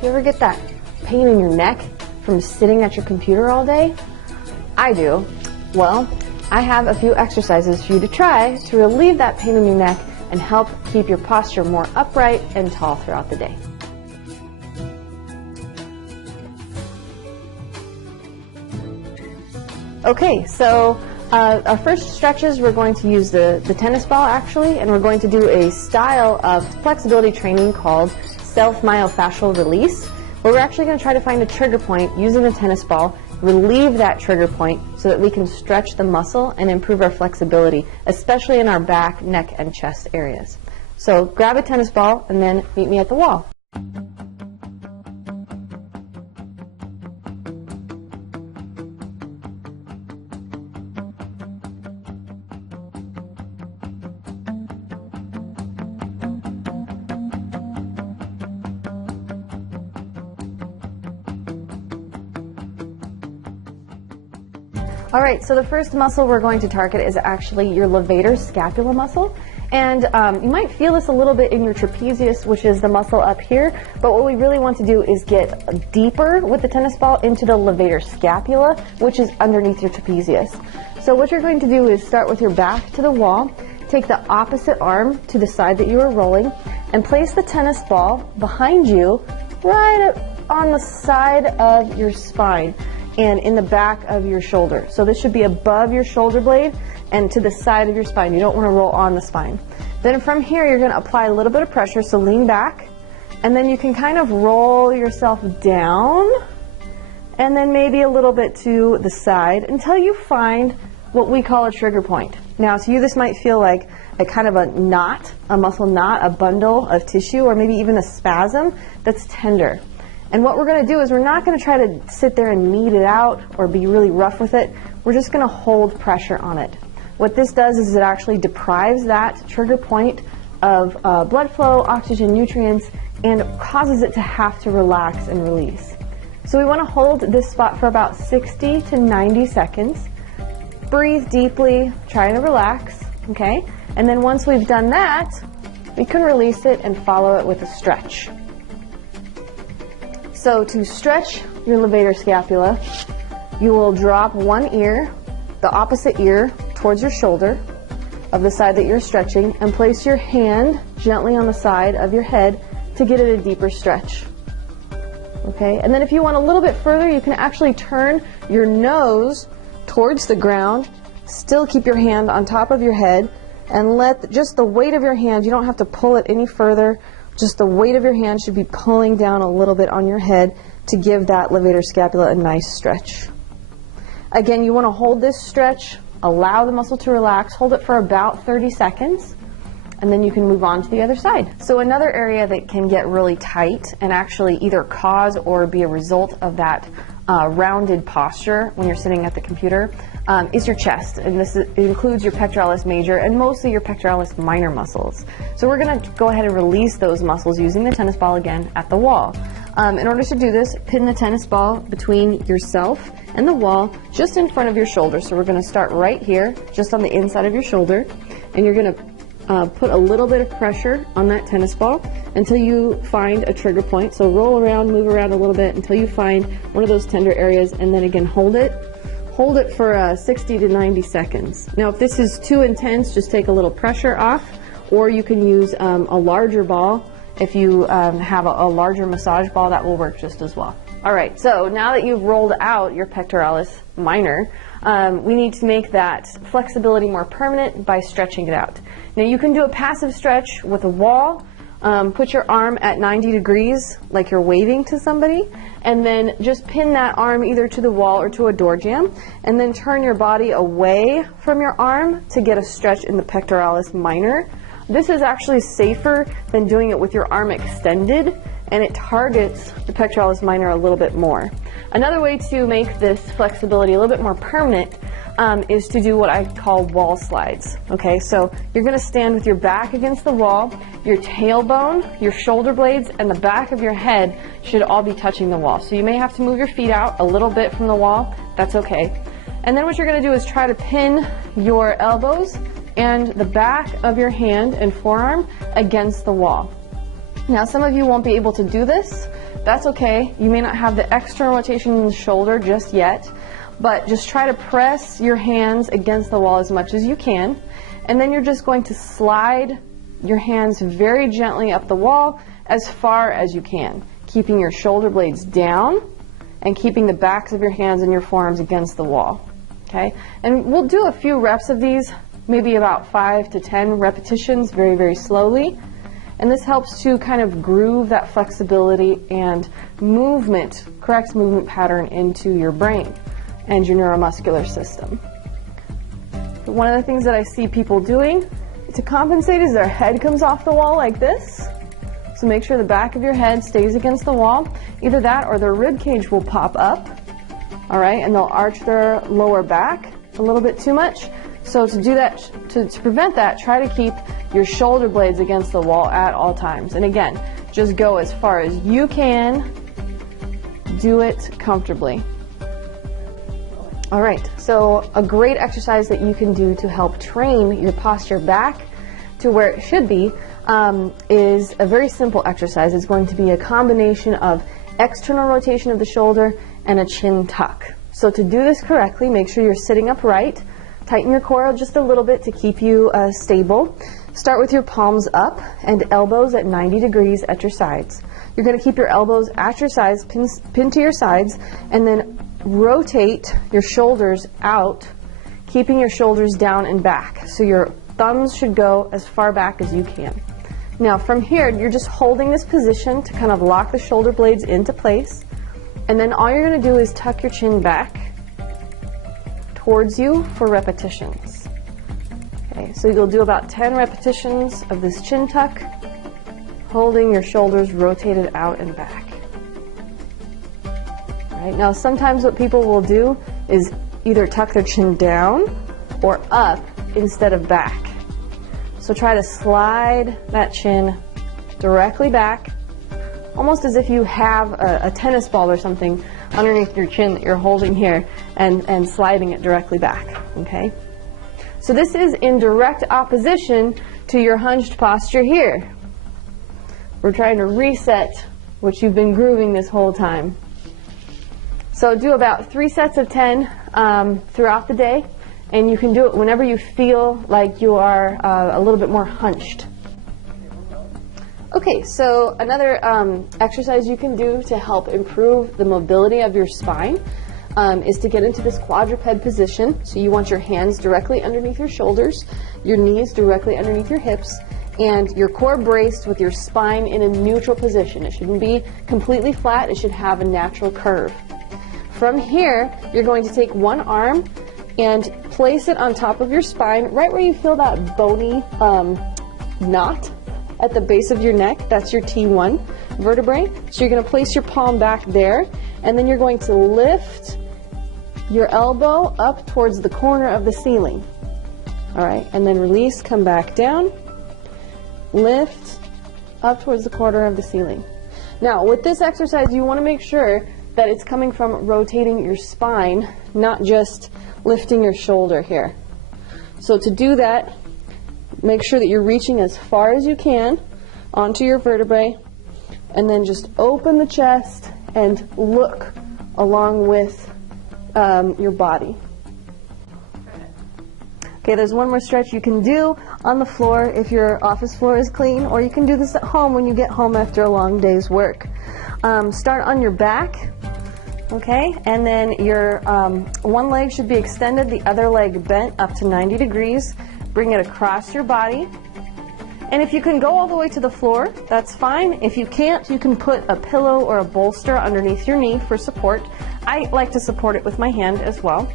Do you ever get that pain in your neck from sitting at your computer all day? I do. Well, I have a few exercises for you to try to relieve that pain in your neck and help keep your posture more upright and tall throughout the day. Okay, so our first stretches, we're going to use the tennis ball actually, and we're going to do a style of flexibility training called self-myofascial release, where we're actually going to try to find a trigger point using the tennis ball, relieve that trigger point so that we can stretch the muscle and improve our flexibility, especially in our back, neck, and chest areas. So grab a tennis ball and then meet me at the wall. All right, so the first muscle we're going to target is actually your levator scapula muscle. And you might feel this a little bit in your trapezius, which is the muscle up here. But what we really want to do is get deeper with the tennis ball into the levator scapula, which is underneath your trapezius. So what you're going to do is start with your back to the wall, take the opposite arm to the side that you are rolling, and place the tennis ball behind you right up on the side of your spine and in the back of your shoulder. So this should be above your shoulder blade and to the side of your spine. You don't want to roll on the spine. Then from here, you're going to apply a little bit of pressure, so lean back, and then you can kind of roll yourself down and then maybe a little bit to the side until you find what we call a trigger point. Now, to you, this might feel like a kind of a knot, a muscle knot, a bundle of tissue, or maybe even a spasm that's tender. And what we're going to do is we're not going to try to sit there and knead it out or be really rough with it. We're just going to hold pressure on it. What this does is it actually deprives that trigger point of blood flow, oxygen, nutrients, and causes it to have to relax and release. So we want to hold this spot for about 60 to 90 seconds. Breathe deeply, try to relax, okay? And then once we've done that, we can release it and follow it with a stretch. So to stretch your levator scapula, you will drop one ear, the opposite ear, towards your shoulder of the side that you're stretching, and place your hand gently on the side of your head to get it a deeper stretch. Okay, and then if you want a little bit further, you can actually turn your nose towards the ground, still keep your hand on top of your head, and let just the weight of your hand, you don't have to pull it any further, just the weight of your hand should be pulling down a little bit on your head to give that levator scapula a nice stretch. Again, you want to hold this stretch, allow the muscle to relax, hold it for about 30 seconds, and then you can move on to the other side. So another area that can get really tight and actually either cause or be a result of that rounded posture when you're sitting at the computer is your chest, and it includes your pectoralis major and mostly your pectoralis minor muscles. So we're going to go ahead and release those muscles using the tennis ball again at the wall. In order to do this, pin the tennis ball between yourself and the wall just in front of your shoulder. So we're going to start right here, just on the inside of your shoulder, and you're going to put a little bit of pressure on that tennis ball until you find a trigger point. So roll around, move around a little bit until you find one of those tender areas, and then again hold it. Hold it for 60 to 90 seconds. Now if this is too intense, just take a little pressure off, or you can use a larger ball. If you have a larger massage ball, that will work just as well. All right, so now that you've rolled out your pectoralis minor, we need to make that flexibility more permanent by stretching it out. Now you can do a passive stretch with a wall. Put your arm at 90 degrees like you're waving to somebody, and then just pin that arm either to the wall or to a door jamb, and then turn your body away from your arm to get a stretch in the pectoralis minor. This is actually safer than doing it with your arm extended, and it targets the pectoralis minor a little bit more. Another way to make this flexibility a little bit more permanent is to do what I call wall slides. Okay, so you're going to stand with your back against the wall, your tailbone, your shoulder blades, and the back of your head should all be touching the wall. So you may have to move your feet out a little bit from the wall. That's okay. And then what you're going to do is try to pin your elbows and the back of your hand and forearm against the wall. Now some of you won't be able to do this That's okay. You may not have the external rotation in the shoulder just yet, but just try to press your hands against the wall as much as you can. And then you're just going to slide your hands very gently up the wall as far as you can, keeping your shoulder blades down and keeping the backs of your hands and your forearms against the wall. Okay? And we'll do a few reps of these, maybe about 5 to 10 repetitions, very, very slowly. And this helps to kind of groove that flexibility and movement, correct movement pattern into your brain and your neuromuscular system. But one of the things that I see people doing to compensate is their head comes off the wall like this. So make sure the back of your head stays against the wall. Either that or their rib cage will pop up, all right, and they'll arch their lower back a little bit too much. So to do that, to prevent that, try to keep your shoulder blades against the wall at all times. And again, just go as far as you can. Do it comfortably. All right, so a great exercise that you can do to help train your posture back to where it should be is a very simple exercise. It's going to be a combination of external rotation of the shoulder and a chin tuck. So to do this correctly, make sure you're sitting upright. Tighten your core just a little bit to keep you stable. Start with your palms up and elbows at 90 degrees at your sides. You're going to keep your elbows at your sides, pinned to your sides, and then rotate your shoulders out, keeping your shoulders down and back. So your thumbs should go as far back as you can. Now from here, you're just holding this position to kind of lock the shoulder blades into place. And then all you're going to do is tuck your chin back towards you for repetitions. Okay, so you'll do about 10 repetitions of this chin tuck, holding your shoulders rotated out and back. All right, now sometimes what people will do is either tuck their chin down or up instead of back. So try to slide that chin directly back, almost as if you have a tennis ball or something underneath your chin that you're holding here and sliding it directly back, okay? So this is in direct opposition to your hunched posture here. We're trying to reset what you've been grooving this whole time. So do about 3 sets of 10 throughout the day, and you can do it whenever you feel like you are a little bit more hunched. Okay, so another exercise you can do to help improve the mobility of your spine is to get into this quadruped position. So you want your hands directly underneath your shoulders, your knees directly underneath your hips, and your core braced with your spine in a neutral position. It shouldn't be completely flat, it should have a natural curve. From here, you're going to take one arm and place it on top of your spine, right where you feel that bony knot at the base of your neck. That's your T1 vertebrae. So you're going to place your palm back there, and then you're going to lift your elbow up towards the corner of the ceiling. All right, and then release, come back down, lift up towards the corner of the ceiling. Now, with this exercise, you want to make sure that it's coming from rotating your spine, not just lifting your shoulder here. So to do that, make sure that you're reaching as far as you can onto your vertebrae, and then just open the chest and look along with your body. Okay, there's one more stretch you can do on the floor if your office floor is clean, or you can do this at home when you get home after a long day's work. Start on your back, okay, and then your one leg should be extended, the other leg bent up to 90 degrees. Bring it across your body. And if you can go all the way to the floor, that's fine. If you can't, you can put a pillow or a bolster underneath your knee for support. I like to support it with my hand as well.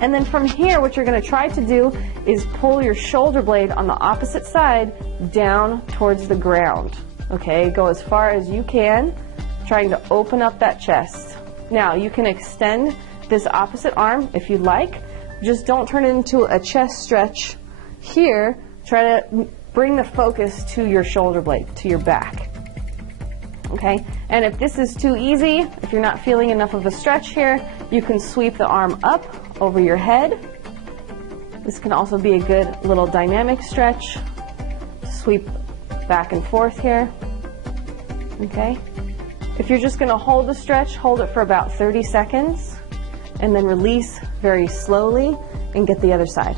And then from here, what you're going to try to do is pull your shoulder blade on the opposite side down towards the ground. Okay, go as far as you can, trying to open up that chest. Now, you can extend this opposite arm if you'd like. Just don't turn it into a chest stretch here. Try to bring the focus to your shoulder blade, to your back. Okay, and if this is too easy, if you're not feeling enough of a stretch here, you can sweep the arm up over your head. This can also be a good little dynamic stretch. Sweep back and forth here. Okay, If you're just going to hold the stretch, hold it for about 30 seconds and then release very slowly and get the other side.